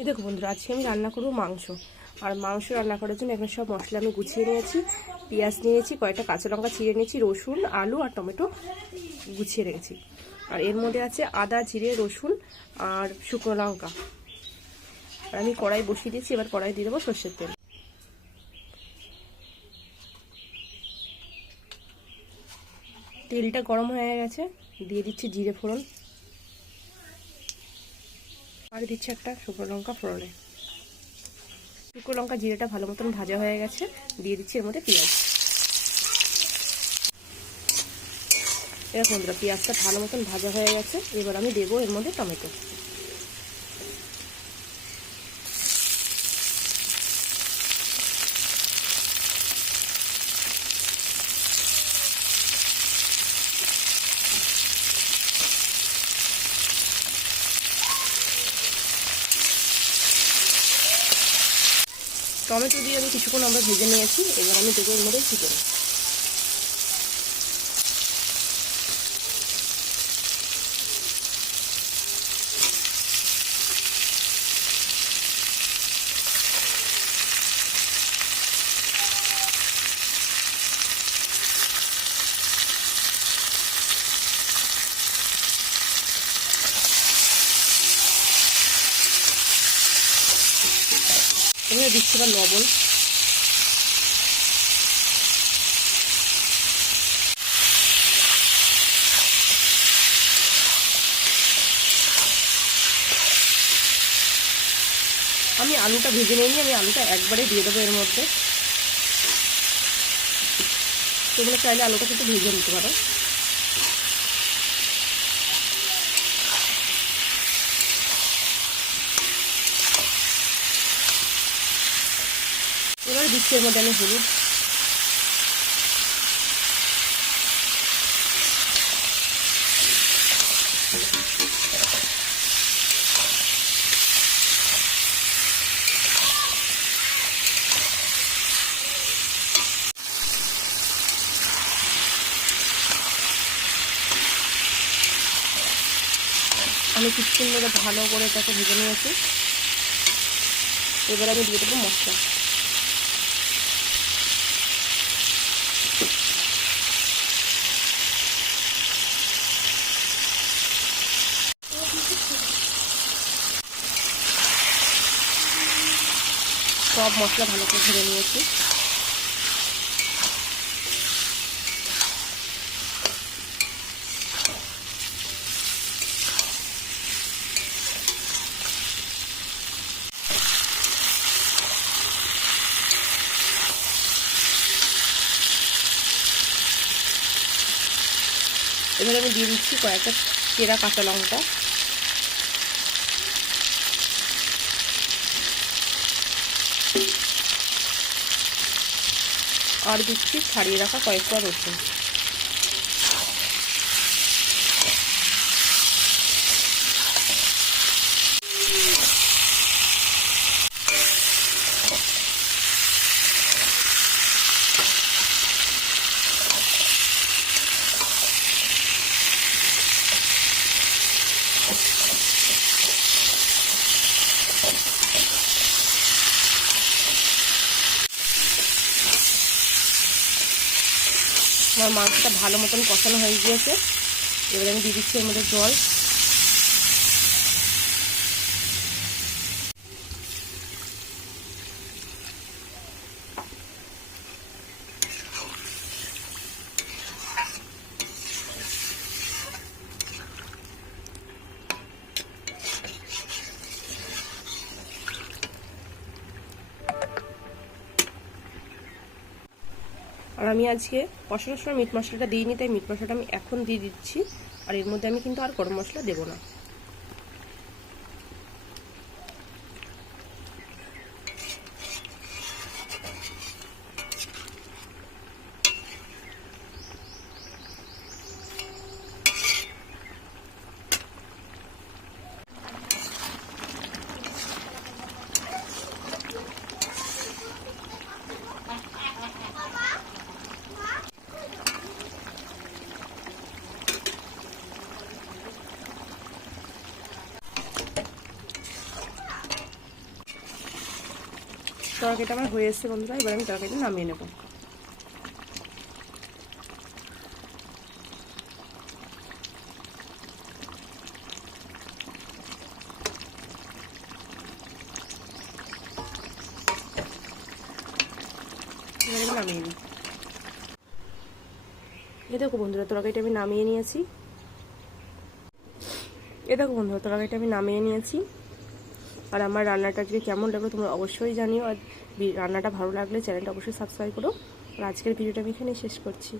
এই দেখো বন্ধুরা, আজকে আমি রান্না করবো মাংস। আর মাংস রান্না করার জন্য এখানে সব মশলা আমি গুছিয়ে নিয়েছি। পেঁয়াজ নিয়েছি, কয়েকটা কাঁচা লঙ্কা ছিঁড়ে নিয়েছি, রসুন, আলু আর টমেটো গুছিয়ে রেখেছি। আর এর মধ্যে আছে আদা, জিরে, রসুন আর শুকনো লঙ্কা। আর আমি কড়াই বসিয়ে দিয়েছি, এবার কড়াই দিয়ে দেবো সর্ষের তেল। তেলটা গরম হয়ে গেছে, দিয়ে দিচ্ছি জিরে ফোড়ন, আর দিচ্ছি একটা শুকনো লঙ্কা ফোড়নে। শুকনো লঙ্কা জিরেটা ভালো মতন ভাজা হয়ে গেছে, দিয়ে দিচ্ছি এর মধ্যে পেঁয়াজ। এবার বন্ধুরা, পেঁয়াজটা ভালো মতন ভাজা হয়ে গেছে, এবার আমি দেবো এর মধ্যে টমেটো। টমেটো দিয়ে আমি কিছুক্ষণ আমরা ভেজে নিয়েছি, এবার আমি দেবো এর মধ্যে চিকেন। এখানে দিচ্ছি এবার লবণ, আমি আলুটা ভেজে নিইনি, আমি আলুটা একবারে দিয়ে দেবো এর মধ্যে। তোমরা চাইলে আলুটা কিন্তু ভেজে নিতে পারো। এবার দিচ্ছি এর মধ্যে আমি হলুদ, আমি কিছুক্ষণ ধরে ভালো করে এটাকে ভেজে নিয়েছি। এবার আমি দিয়ে দেবো মশলা। সব মশলা ভালো করে ভেজে নিয়েছি। এবার আমি দিয়ে দিচ্ছি কয়েকটা চেরা কাঁচা লঙ্কা, আর দিচ্ছি ছাড়িয়ে রাখা কয়েকটা রসুন। আমার মাংসটা ভালো মতন কষানো হয়ে গিয়েছে, এবারে আমি দিয়ে দিচ্ছি এর মধ্যে জল। আর আমি আজকে কষানোর সময় মিট মশলাটা দিইনি, তাই মিট মশলাটা আমি এখন দিয়ে দিচ্ছি। আর এর মধ্যে আমি কিন্তু আর গরম মশলা দেবো না। তরকারিটা আমার হয়ে এসছে বন্ধুরা, এবার আমি তরকারিটা নামিয়ে নেব। নামিয়ে নিই। এ দেখো বন্ধুরা তরকারিটা আমি নামিয়ে নিয়েছি। আর আমার রান্নাটা আজকে কেমন লাগলো তোমরা অবশ্যই জানিও। আর রান্নাটা ভালো লাগলে চ্যানেলটা অবশ্যই সাবস্ক্রাইব করো। আর আজকের ভিডিওটা আমি এখানেই শেষ করছি।